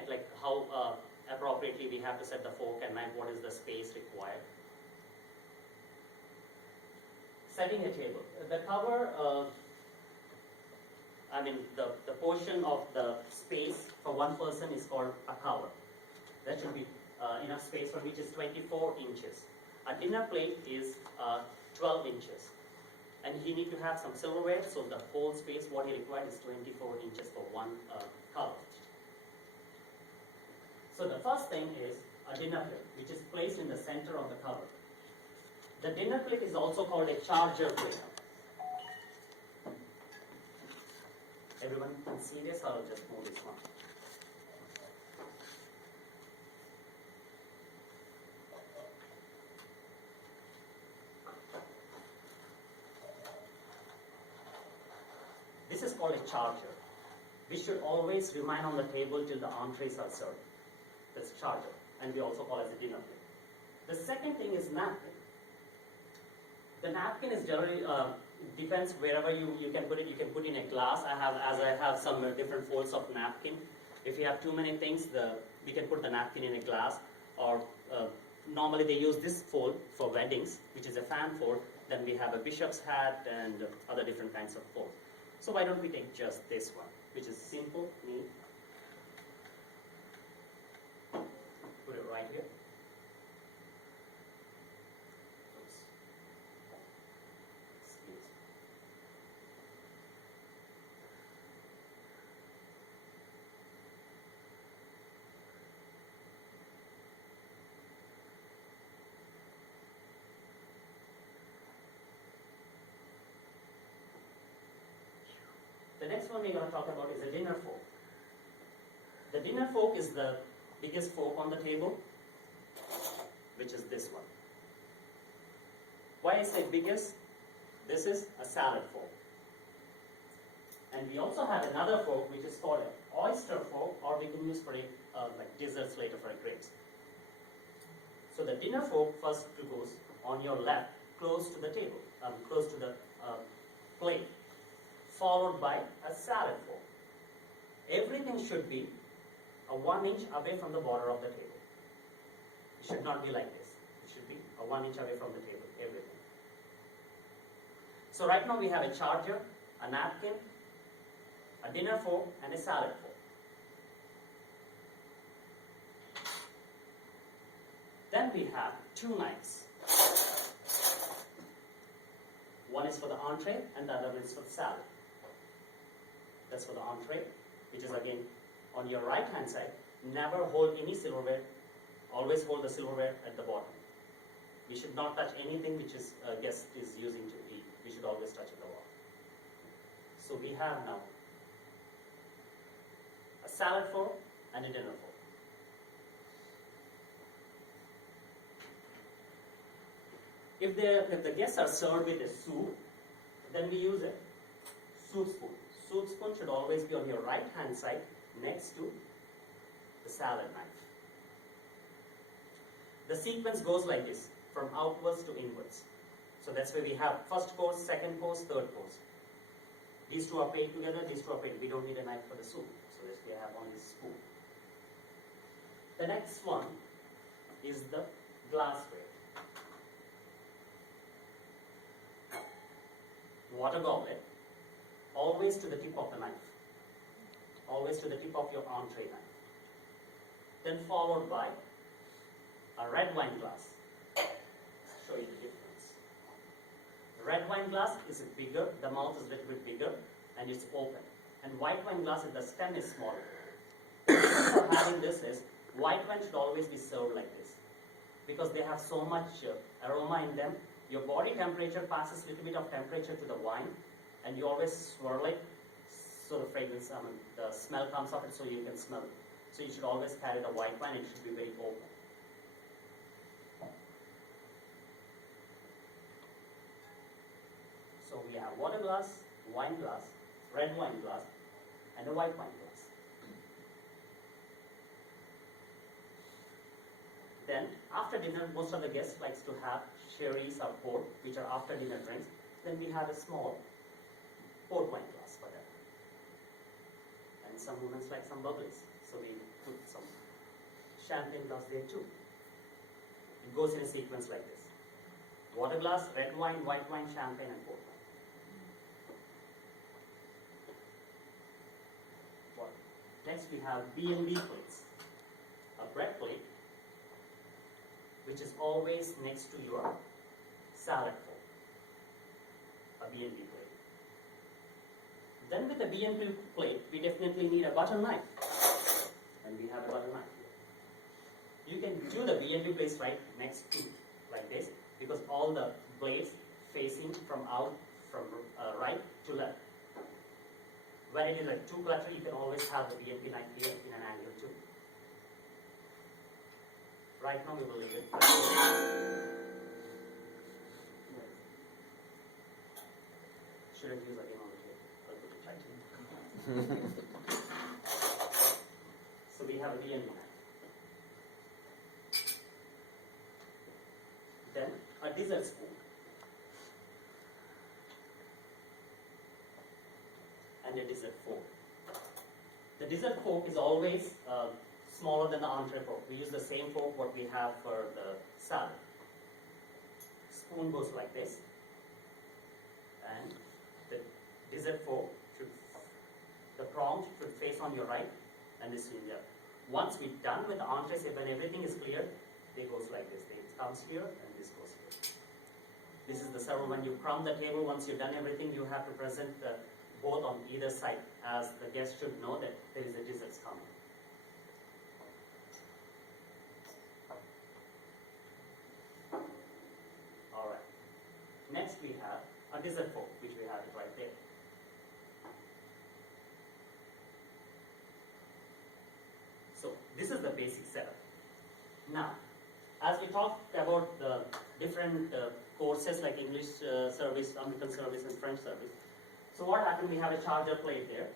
right? Like how appropriately we have to set the fork and knife, what is the space required. Setting a table. The cover, the portion of the space for one person is called a cover. That should be enough space for which is 24 inches. A dinner plate is 12 inches. And you need to have some silverware, so the whole space, what he required is 24 inches for one cover. So the first thing is a dinner plate, which is placed in the center of the cover. The dinner plate is also called a charger plate. Everyone can see this, or I'll just move this one. This is called a charger, which should always remain on the table till the entrees are served. That's charger, and we also call it as a dinner plate. The second thing is napkin. The napkin is generally, depends wherever you can put it. You can put in a glass. I have some different folds of napkin. If you have too many things, we can put the napkin in a glass, or normally they use this fold for weddings, which is a fan fold. Then we have a bishop's hat and other different kinds of folds. So why don't we take just this one, which is simple, neat. Put it right here. Oops. Excuse me. The next one we're going to talk about is a dinner fork. The dinner fork is the biggest fork on the table, which is this one. Why I say biggest? This is a salad fork. And we also have another fork which is called an oyster fork, or we can use for like desserts later for grapes. So the dinner fork first goes on your left, close to the table, close to the plate, followed by a salad fork. Everything should be 1 inch away from the border of the table. It should not be like this. It should be 1 inch away from the table, everything. So right now we have a charger, a napkin, a dinner fork, and a salad fork. Then we have two knives. One is for the entree and the other one is for the salad. That's for the entree, which is again on your right hand side. Never hold any silverware. Always hold the silverware at the bottom. We should not touch anything which is a guest is using to eat. We should always touch at the bottom. So we have now a salad fork and a dinner fork. If the guests are served with a soup, then we use a soup spoon. Soup spoon should always be on your right hand side next to the salad knife. The sequence goes like this, from outwards to inwards. So that's where we have first course, second course, third course. These two are paid together, these two are paid. We don't need a knife for the soup, so that's we have only spoon. The next one is the glassware. Water goblet, always to the tip of the knife. Always to the tip of your entree knife. Then followed by a red wine glass. Show you the difference. The red wine glass is bigger, the mouth is a little bit bigger, and it's open. And white wine glass, the stem is smaller. The reason for having this is, white wine should always be served like this, because they have so much aroma in them. Your body temperature passes a little bit of temperature to the wine, and you always swirl it, so the fragrance, the smell comes of it, so you can smell it. So you should always carry the white wine, it should be very open. So we have water glass, wine glass, red wine glass, and a white wine glass. Then, after dinner, most of the guests likes to have sherries or port, which are after dinner drinks. Then we have a small port wine glass for them. And some women like some bubbles, so we put some champagne glass there too. It goes in a sequence like this. Water glass, red wine, white wine, champagne, and port wine. Next we have B&B plates. A bread plate, which is always next to your salad fork. A B&B plate. Then with the B&B plate, we definitely need a butter knife. And we have a butter knife here. You can do the B&B plates right next to like this, because all the blades facing from right to left. When it is like too cluttered, you can always have the B&B knife here in an angle too. Right now we will leave it. Shouldn't use again on the table. I'll put it tight. So we have a B&B knife. Then a dessert spoon. And a dessert fork. The dessert fork is always smaller than the entree fork. We use the same fork what we have for the salad. Spoon goes like this. And the dessert fork the prong should face on your right and this in there. Once we're done with the entrees, when everything is clear, it goes like this. It comes here and this goes here. This is the server. When you crumb the table, once you've done everything, you have to present both on either side, as the guest should know that there is a dessert coming. Alright. Next we have a dessert fork, which we have it right there. So this is the basic setup. Now, as we talked about the different courses like English service, American service, and French service, so what happened? We have a charger plate there,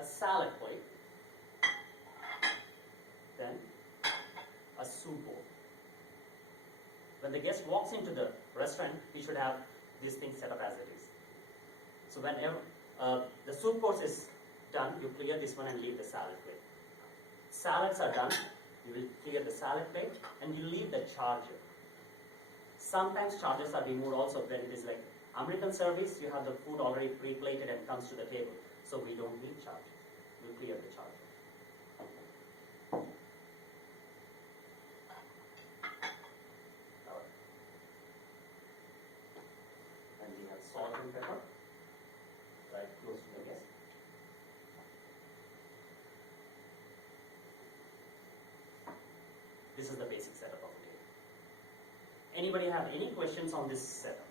a salad plate, then a soup bowl. When the guest walks into the restaurant, he should have these things set up as it is. So whenever the soup course is done, you clear this one and leave the salad plate. Salads are done, you will clear the salad plate and you leave the charger. Sometimes chargers are removed also when it is like American service, you have the food already pre-plated and comes to the table. So we don't need charger. We clear the charger. Alright. And we have salt and pepper right close to the guest. This is the basic setup of the table. Anybody have any questions on this setup?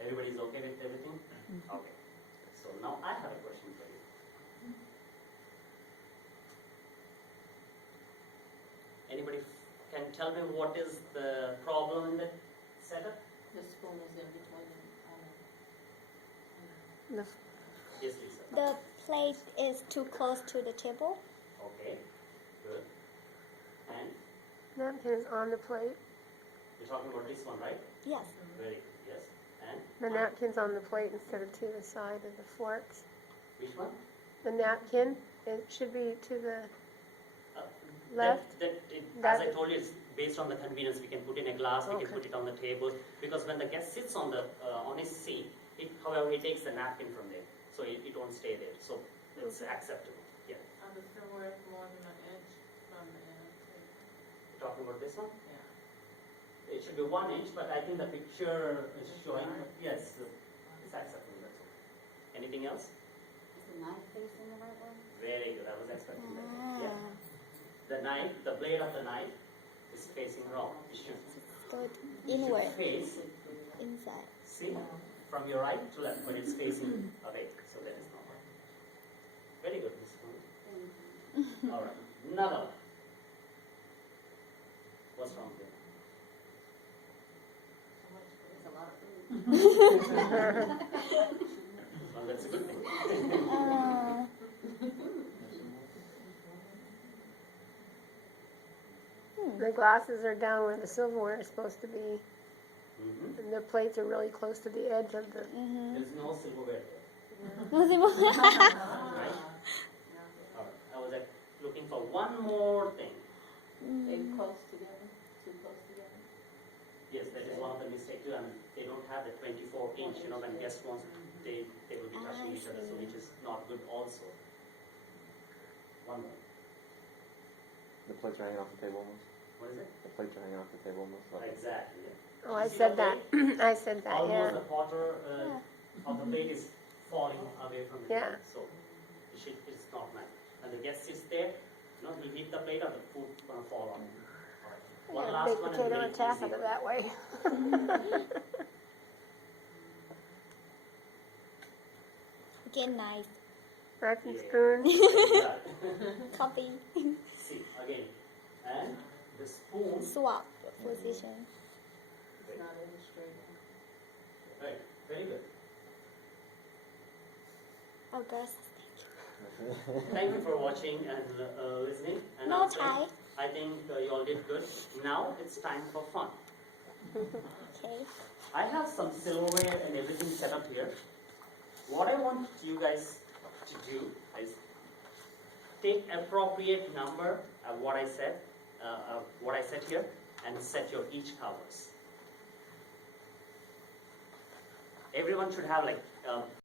Everybody's okay with everything? Mm-hmm. Okay. So now I have a question for you. Anybody can tell me what is the problem in the setup? The spoon is in between. Yes, Lisa. The plate is too close to the table. Okay, good. And Napkin is on the plate. you're talking about this one, right? Yes. Very good, yes. And The napkin's on the plate instead of to the side of the forks. which one? The napkin, it should be to the Uh, left. As I told you, it's based on the convenience. We can put in a glass, we can Okay. put it on the table. Because when the guest sits on the on his seat, however, he takes the napkin from there. So it won't stay there. So it's acceptable. Yeah. And the silverware is more than an inch from the You're talking about this one? yeah. It should be 1 inch, but I think the picture is showing, yes, it's acceptable, that's okay. Anything else? Is the knife facing the right way? Very good, I was expecting that. Ah, Yeah. The knife, the blade of the knife is facing wrong. It should, go it inward, should face, inside. see, from your right to left, but it's facing away, so that is not right. Very good, Miss Moon. All right, another one. What's wrong here? It's a lot of food. Well, that's a good thing. The glasses are down where the silverware is supposed to be, Mhm. and the plates are really close to the edge of the. Mm-hmm. There's no silverware there. Possible. Right? Alright. I was looking for one more thing. They close together, too close together. Yes, that is one of the mistakes too. I mean, they don't have the 24 inch, when guests want, they will be touching I each other, so see. which is not good also. One more. The plates are hanging off the table almost. What is it? The plates are hanging off the table almost. Like, Exactly. Yeah. Oh, I See said the that. plate? I said that, Almost yeah. the quarter Yeah. of the plate is falling away from the Yeah. table, so it's not nice. And the guest sits there, he'll hit the plate or the food gonna fall on him. Alright. One Yeah, last baked one and potato very and taffeta easy one. that way. Again, nice. Knife and Yeah. spoon. Yeah. Copy. See, again. And the spoon. Swap position. It's not in the straight line. Right, very good. August. Thank you for watching and listening. And No answering. tie. I think you all did good. Now it's time for fun. Okay. I have some silverware and everything set up here. What I want you guys to do is take appropriate number of what I said here, and set your each covers. Everyone should have like